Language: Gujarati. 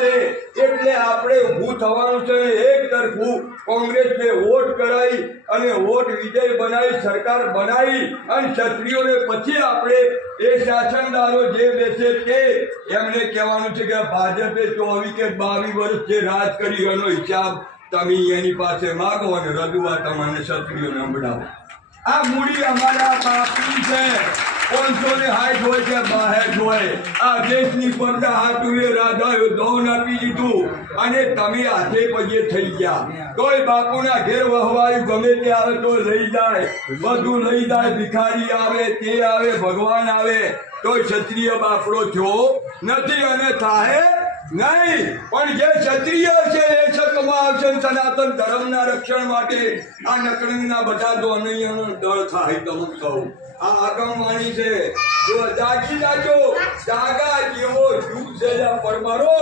છે એટલે આપણે ઊભું થવાનું છે। એક તરફું કોંગ્રેસને વોટ કરાવી અને વોટ વિજય બનાવી સરકાર બનાવી અને ક્ષત્રિયોને પછી આપણે એ શાસનદારો જે બેસે તે એમને કહેવાનું છે કે ભાજપે 24 કે 22 વર્ષ જે રાજ કરી એનો હિસાબ તમે એની પાસે માગો અને રજૂઆત તમને ક્ષત્રિયોને સંભળાવો। આ મૂડી અમારા બાપની છે। 560 હોય કે 62 હોય આ દેશની પડદા હાથુએ રાજાએ દોન આપી દીધું અને તમે હાથે પગે થઈ ગયા। કોઈ બાપુના ઘેર વહવાયું ગમે તે આવે તો લઈ જાય, બધું લઈ જાય। ભિખારી આવે તે આવે, ભગવાન આવે, તો ક્ષત્રિય બાપડો થયો નથી અને થાય નહીં। પણ જે ક્ષત્રિય છે એ શકમાં આવશે સનાતન ધર્મના રક્ષણ માટે। આ નકળંગના બધા દોનૈયાનો દળ થાય તમને કહું। આ આગમવાણી છે। જો જાગી જાજો, જાગા જેવો યુગ છે પરમારો।